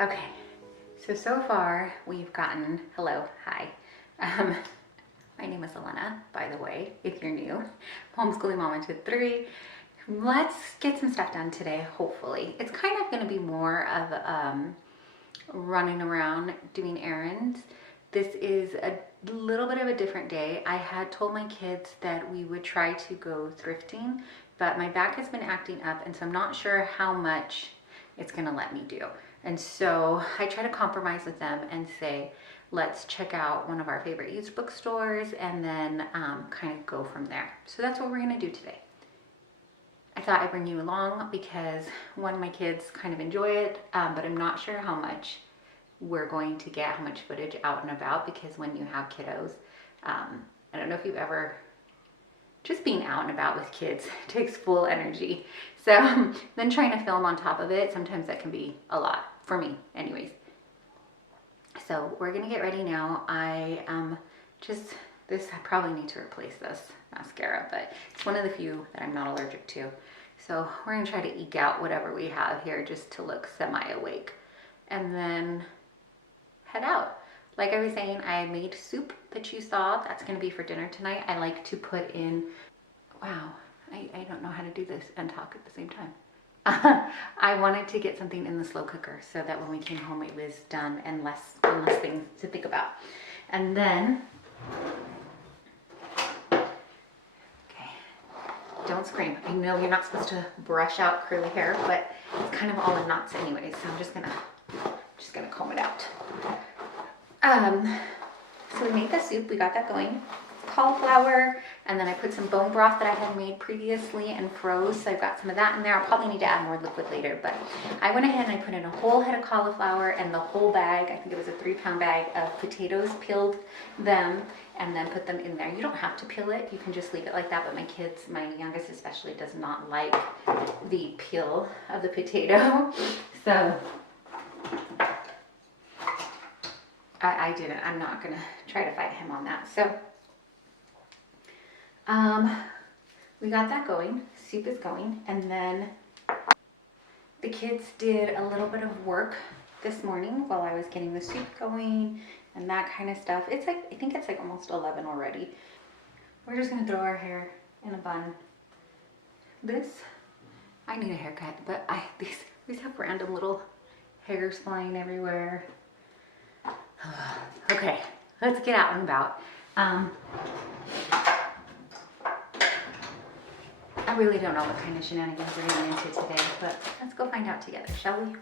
Okay, so far we've gotten, hello, hi. My name is Elena, by the way, if you're new. Homeschooling Mama to 3. Let's get some stuff done today, hopefully. It's kind of gonna be more of running around doing errands. This is a little bit of a different day. I had told my kids that we would try to go thrifting, but my back has been acting up, and so I'm not sure how much it's gonna let me do. And so I try to compromise with them and say, let's check out one of our favorite used bookstores and then kind of go from there. So that's what we're gonna do today. I thought I'd bring you along because one of my kids kind of enjoy it, but I'm not sure how much we're going to get, how much footage out and about, because when you have kiddos, I don't know if you've ever, just being out and about with kids takes full energy. So then trying to film on top of it, sometimes that can be a lot for me anyways. So we're gonna get ready now. I probably need to replace this mascara, but it's one of the few that I'm not allergic to. So we're gonna try to eke out whatever we have here just to look semi-awake and then head out. Like I was saying, I made soup that you saw. That's gonna be for dinner tonight. I like to put in, wow, I don't know how to do this and talk at the same time. I wanted to get something in the slow cooker so that when we came home it was done and less things to think about. And then, okay, don't scream. I know you're not supposed to brush out curly hair, but it's kind of all in knots anyway, so I'm just gonna comb it out. So we made the soup, we got that going. Cauliflower, and then I put some bone broth that I had made previously and froze, so I've got some of that in there. I'll probably need to add more liquid later, but I went ahead and I put in a whole head of cauliflower and the whole bag, I think it was a 3-pound bag of potatoes, peeled them, and then put them in there. You don't have to peel it, you can just leave it like that, but my kids, my youngest especially, does not like the peel of the potato, so I didn't. I'm not gonna try to fight him on that. So we got that going, soup is going, and then the kids did a little bit of work this morning while I was getting the soup going and that kind of stuff. It's like, I think it's like almost 11 already. We're just gonna throw our hair in a bun. I need a haircut, but these have random little hairs flying everywhere. Okay, let's get out and about. I really don't know what kind of shenanigans we're getting into today, but let's go find out together, shall we?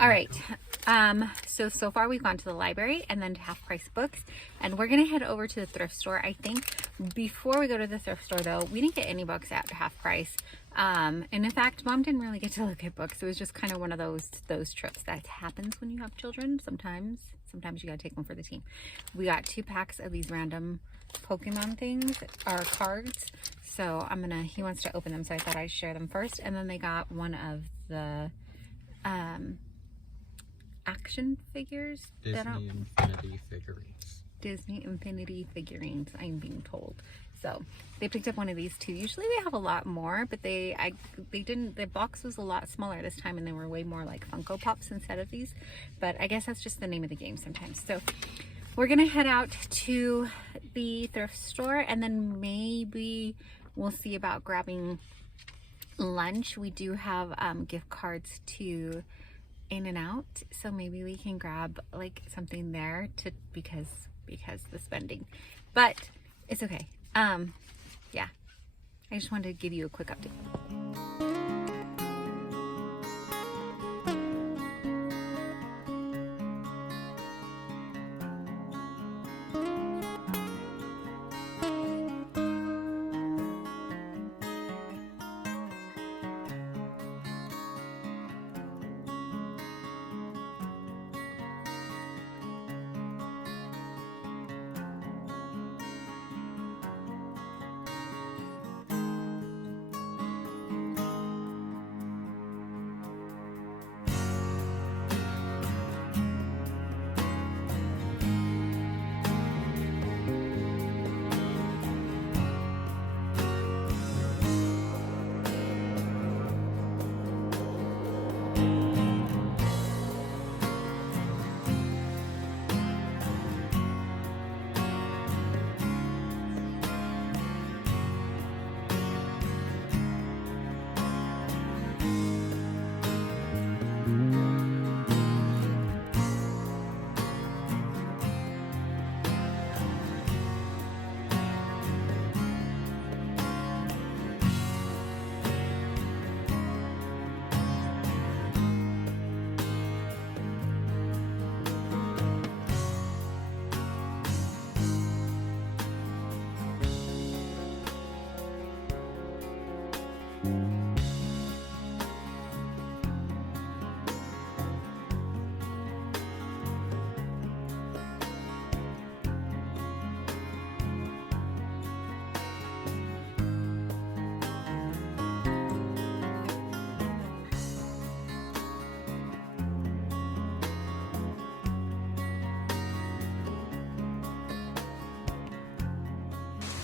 All right, so far we've gone to the library and then to Half Price Books, and we're gonna head over to the thrift store. I think before we go to the thrift store though, we didn't get any books at Half Price, and in fact Mom didn't really get to look at books. It was just kind of one of those trips that happens when you have children. Sometimes you gotta take them for the team. We got 2 packs of these random Pokemon things, or cards, so he wants to open them, so I thought I'd share them first. And then they got one of the action figures. Disney Infinity figurines. Disney Infinity figurines, I'm being told. So they picked up one of these too. Usually they have a lot more, but they didn't. The box was a lot smaller this time, and they were way more like Funko Pops instead of these. But I guess that's just the name of the game sometimes. So we're gonna head out to the thrift store, and then maybe we'll see about grabbing lunch. We do have gift cards to in and out, so maybe we can grab like something there because the spending, but it's okay. Yeah, I just wanted to give you a quick update.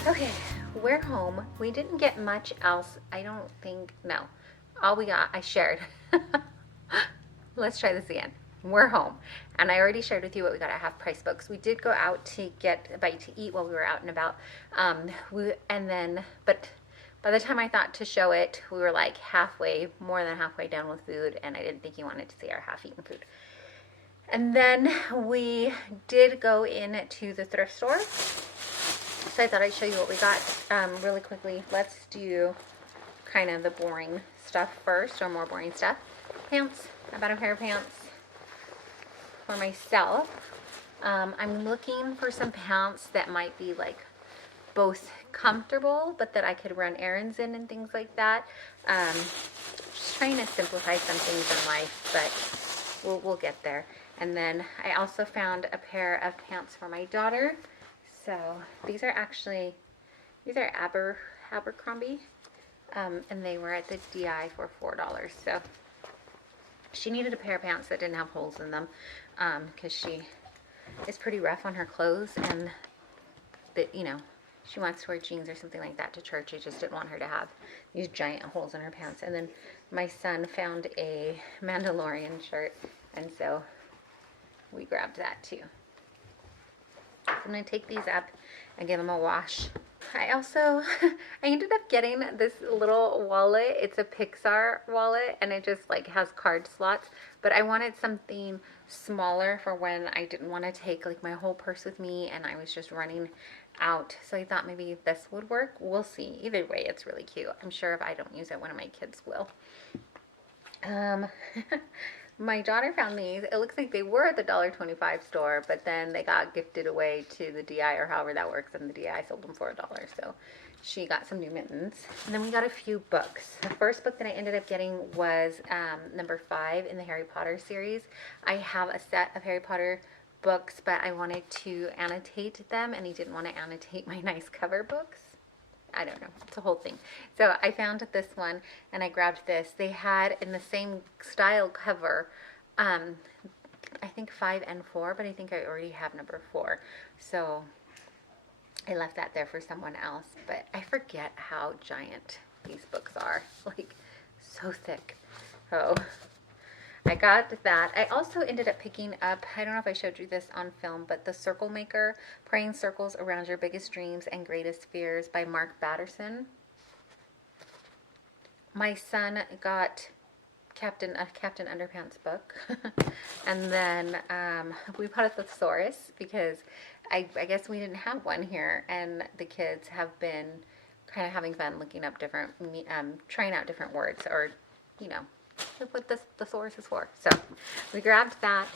Okay, we're home. We didn't get much else. I don't think, no. All we got, I shared. Let's try this again. We're home. And I already shared with you what we got at Half Price Books. We did go out to get a bite to eat while we were out and about. But by the time I thought to show it, we were like more than halfway done with food, and I didn't think you wanted to see our half-eaten food. And then we did go into the thrift store. So I thought I'd show you what we got really quickly. Let's do kind of the boring stuff first, or more boring stuff. Pants. I bought a pair of pants for myself. I'm looking for some pants that might be like both comfortable, but that I could run errands in and things like that. Just trying to simplify some things in life, but we'll get there. And then I also found a pair of pants for my daughter. So these are Abercrombie, and they were at the DI for $4. So she needed a pair of pants that didn't have holes in them, because she is pretty rough on her clothes, and that, you know, she wants to wear jeans or something like that to church. I just didn't want her to have these giant holes in her pants. And then my son found a Mandalorian shirt, and so we grabbed that too. So I'm going to take these up and give them a wash. I ended up getting this little wallet. It's a Pixar wallet, and it just like has card slots, but I wanted something smaller for when I didn't want to take like my whole purse with me and I was just running out. So I thought maybe this would work. We'll see. Either way, it's really cute. I'm sure if I don't use it, one of my kids will. My daughter found these. It looks like they were at the $1.25 store, but then they got gifted away to the DI, or however that works, and the DI sold them for $1. So she got some new mittens. And then we got a few books. The first book that I ended up getting was number 5 in the Harry Potter series. I have a set of Harry Potter books, but I wanted to annotate them, and he didn't want to annotate my nice cover books. I don't know. It's a whole thing. So I found this one and I grabbed this. They had in the same style cover, I think 5 and 4, but I think I already have number 4. So I left that there for someone else. But I forget how giant these books are. Like, so thick. Oh, I got that. I also ended up picking up, I don't know if I showed you this on film, but The Circle Maker, Praying Circles Around Your Biggest Dreams and Greatest Fears by Mark Batterson. My son got Captain Underpants book. And then we bought a thesaurus because I guess we didn't have one here, and the kids have been kind of having fun looking up different, trying out different words, or, you know, that's what this thesaurus is for. So we grabbed that.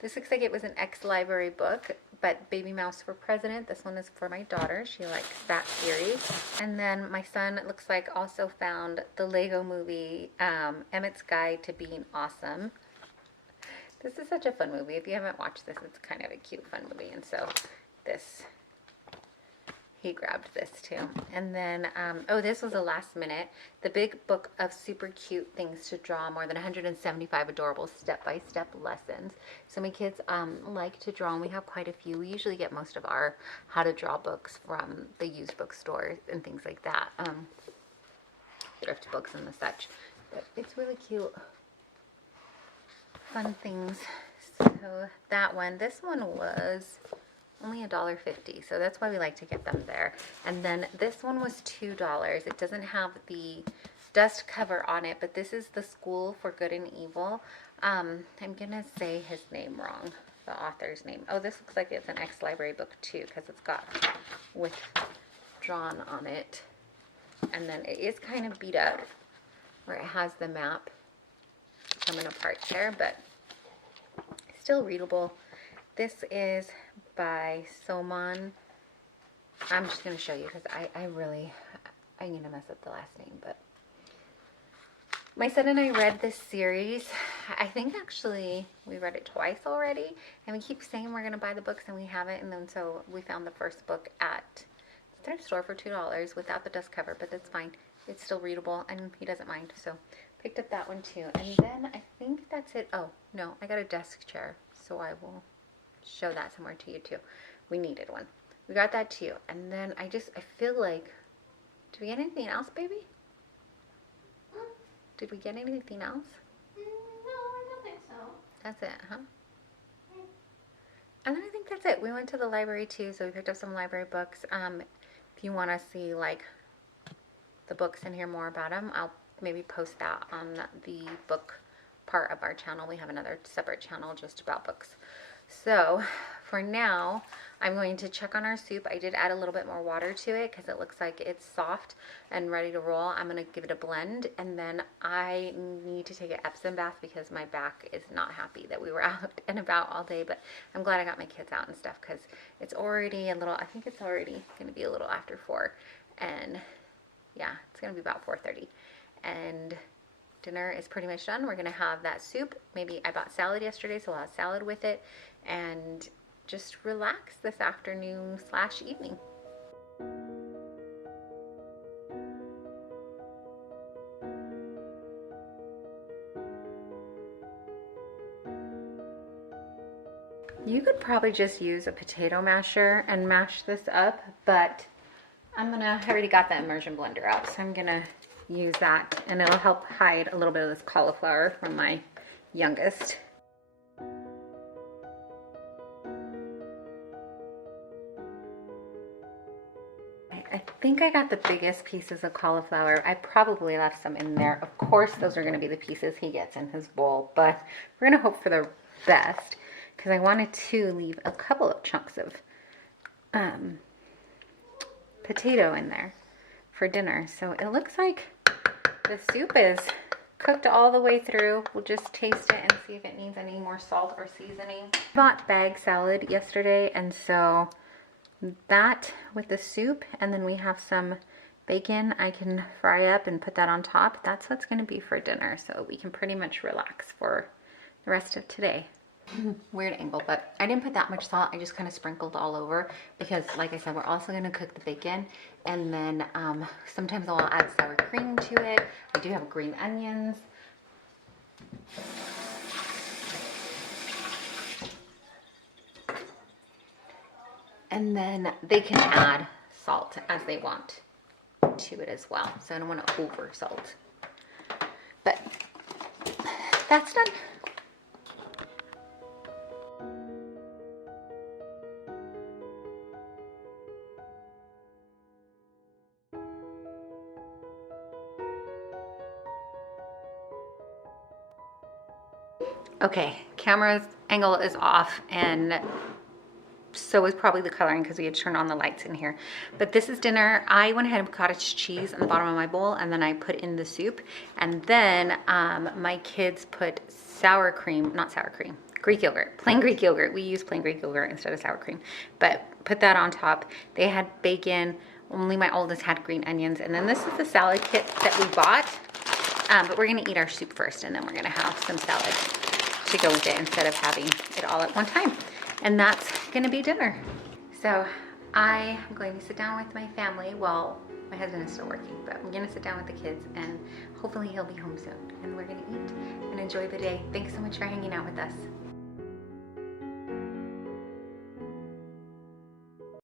This looks like it was an ex-library book, but Baby Mouse for President. This one is for my daughter. She likes that series. And then my son, it looks like, also found the Lego movie, Emmett's Guide to Being Awesome. This is such a fun movie. If you haven't watched this, it's kind of a cute, fun movie. And so this, he grabbed this too. And then, oh, this was a last minute. The Big Book of Super Cute Things to Draw, more than 175 adorable step-by-step lessons. So my kids like to draw, and we have quite a few. We usually get most of our how to draw books from the used bookstore and things like that. ThriftBooks and the such. But it's really cute. Fun things. So that one, this one was only $1.50, so that's why we like to get them there. And then this one was $2. It doesn't have the dust cover on it, but this is The School for Good and Evil. I'm gonna say his name wrong, the author's name. Oh, this looks like it's an ex-library book too, because it's got withdrawn on it. And then it is kind of beat up where it has the map coming apart there, but still readable. This is by Soman. I'm just going to show you because I'm going to mess up the last name, but my son and I read this series. I think actually we read it twice already, and we keep saying we're going to buy the books and we haven't, and then so we found the first book at the thrift store for $2 without the dust cover, but that's fine. It's still readable and he doesn't mind, so picked up that one too. And then I think that's it. Oh, no, I got a desk chair, so I will show that somewhere to you too. We needed one. We got that too. And then I feel like, did we get anything else, baby? Did we get anything else? No, I don't think so. That's it, huh? And then I think that's it. We went to the library too, so we picked up some library books. If you want to see like the books and hear more about them, I'll maybe post that on the book part of our channel. We have another separate channel just about books. So for now, I'm going to check on our soup. I did add a little bit more water to it because it looks like it's soft and ready to roll. I'm going to give it a blend, and then I need to take an Epsom bath because my back is not happy that we were out and about all day, but I'm glad I got my kids out and stuff because it's already a little, I think it's already going to be a little after 4, and yeah, it's going to be about 4:30, and dinner is pretty much done. We're going to have that soup. Maybe I bought salad yesterday, so I'll have salad with it and just relax this afternoon / evening. You could probably just use a potato masher and mash this up, but I already got the immersion blender out, so I'm gonna use that, and it'll help hide a little bit of this cauliflower from my youngest. I think I got the biggest pieces of cauliflower. I probably left some in there. Of course, those are going to be the pieces he gets in his bowl, but we're going to hope for the best because I wanted to leave a couple of chunks of potato in there for dinner. So it looks like the soup is cooked all the way through. We'll just taste it and see if it needs any more salt or seasoning. I bought bag salad yesterday, and so that with the soup, and then we have some bacon I can fry up and put that on top. That's what's going to be for dinner, so we can pretty much relax for the rest of today. Weird angle, but I didn't put that much salt. I just kind of sprinkled all over because, like I said, we're also going to cook the bacon, and then sometimes I'll add sour cream to it. I do have green onions. And then they can add salt as they want to it as well. So I don't want to over salt. But that's done. Okay, camera's angle is off and so is probably the coloring because we had turned on the lights in here. But this is dinner. I went ahead and put cottage cheese on the bottom of my bowl and then I put in the soup. And then my kids put sour cream, not sour cream, Greek yogurt, plain Greek yogurt. We use plain Greek yogurt instead of sour cream. But put that on top. They had bacon. Only my oldest had green onions. And then this is the salad kit that we bought. But we're gonna eat our soup first and then we're gonna have some salad to go with it instead of having it all at one time. And that's gonna be dinner. So I am going to sit down with my family. Well, my husband is still working, but I'm gonna sit down with the kids and hopefully he'll be home soon. And we're gonna eat and enjoy the day. Thanks so much for hanging out with us.